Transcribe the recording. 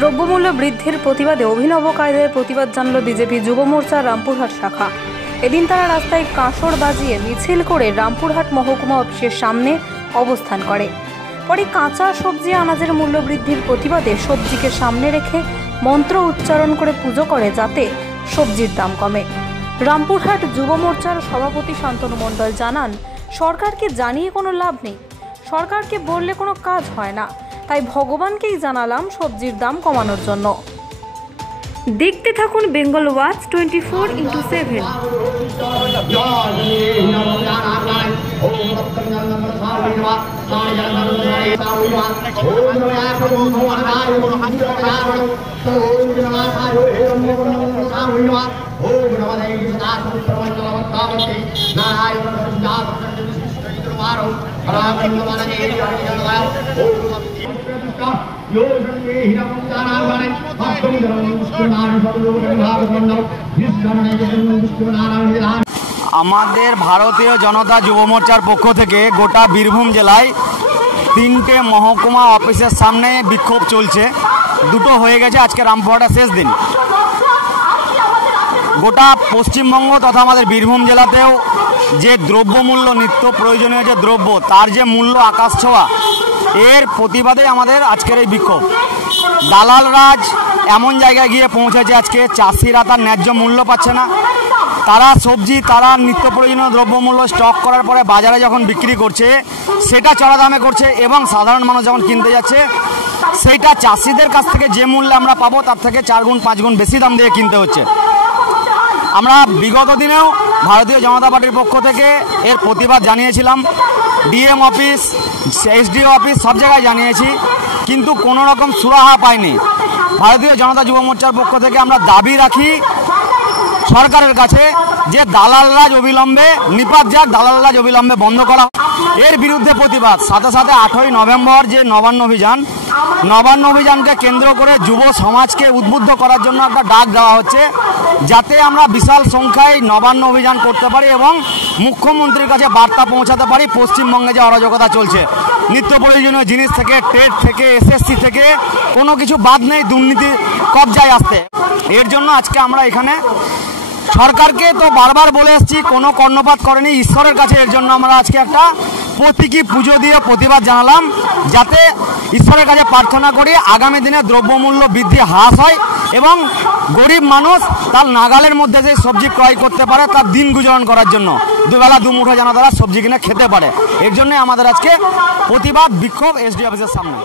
দ্রব্যমূল্য বৃদ্ধির প্রতিবাদে অভিনব কায়দায় প্রতিবাদ জানাল বিজেপি যুব মোর্চার রামপুরহাট শাখা। এদিন তারা রাস্তায় কাঁসর বাজিয়ে মিছিল করে রামপুরহাট মহকুমা অফিসের সামনে অবস্থান করে। পরে কাঁচা সবজি আনাজের মূল্য বৃদ্ধির প্রতিবাদে সবজিকে সামনে রেখে মন্ত্র উচ্চারণ করে পুজো করে যাতে সবজির দাম কমে। রামপুরহাট যুব মোর্চার সভাপতি শান্তনু মণ্ডল জানান, সরকারকে জানিয়ে কোনো লাভ নেই, সরকারকে বললে কোনো কাজ হয় না, তাই ভগবানকেই জানালাম সবজির দাম কমানোর জন্য। দেখতে থাকুন বেঙ্গল ওয়াচ 24x7। আমাদের ভারতীয় জনতা যুব মোর্চার পক্ষ থেকে গোটা বীরভূম জেলায় 3টে মহকুমা অফিসের সামনে বিক্ষোভ চলছে। দুটো হয়ে গেছে, আজকে রামপুরহাটের শেষ দিন। গোটা পশ্চিমবঙ্গ তথা আমাদের বীরভূম জেলাতেও যে দ্রব্যমূল্য, নিত্য প্রয়োজনীয় যে দ্রব্য, তার যে মূল্য আকাশ ছোঁয়া, এর প্রতিবাদে আমাদের আজকের এই বিক্ষোভ। দালাল রাজ এমন জায়গায় গিয়ে পৌঁছেছে, আজকে চাষিরা তার ন্যায্য মূল্য পাচ্ছে না। তারা সবজি, তারা নিত্য প্রয়োজনীয় দ্রব্যমূল্য স্টক করার পরে বাজারে যখন বিক্রি করছে সেটা চড়া দামে করছে, এবং সাধারণ মানুষ যখন কিনতে যাচ্ছে সেইটা চাষিদের কাছ থেকে যে মূল্যে আমরা পাবো তার থেকে 4 গুণ 5 গুণ বেশি দাম দিয়ে কিনতে হচ্ছে। আমরা বিগত দিনেও ভারতীয় জনতা পার্টির পক্ষ থেকে এর প্রতিবাদ জানিয়েছিলাম, ডিএম অফিস, এসডিও অফিস সব জায়গায় জানিয়েছি, কিন্তু কোনো রকম সুরাহা পাইনি। ভারতীয় জনতা যুব মোর্চার পক্ষ থেকে আমরা দাবি রাখি সরকারের কাছে যে দালাল রাজ অবিলম্বে নিপাত যাক, দালাল রাজ অবিলম্বে বন্ধ করা, এর বিরুদ্ধে প্রতিবাদ। সাথে সাথে 8ই নভেম্বর যে নবান্ন অভিযানকে কেন্দ্র করে যুব সমাজকে উদ্বুদ্ধ করার জন্য একটা ডাক দেওয়া হচ্ছে, যাতে আমরা বিশাল সংখ্যায় নবান্ন অভিযান করতে পারি এবং মুখ্যমন্ত্রীর কাছে বার্তা পৌঁছাতে পারি পশ্চিমবঙ্গে যে অরাজকতা চলছে, নিত্য প্রয়োজনীয় জিনিস থেকে, টেট থেকে, এসএসসি থেকে কোনো কিছু বাদ নেই দুর্নীতি কবজায় আসতে। এর জন্য আজকে আমরা এখানে সরকারকে তো বারবার বলে এসেছি, কোনো কর্ণপাত করেনি। ঈশ্বরের কাছে এর জন্য আমরা আজকে একটা প্রতীকী পুজো দিয়ে প্রতিবাদ জানালাম, যাতে ঈশ্বরের কাছে প্রার্থনা করি আগামী দিনে দ্রব্যমূল্য বৃদ্ধি হ্রাস হয় এবং গরিব মানুষ তার নাগালের মধ্যে যে সবজি ক্রয় করতে পারে, তার দিন গুজরণ করার জন্য দুবেলা দুমুঠো যেন তারা সবজি কিনে খেতে পারে। এর জন্য আমাদের আজকে প্রতিবাদ বিক্ষোভ এসডি অফিসের সামনে।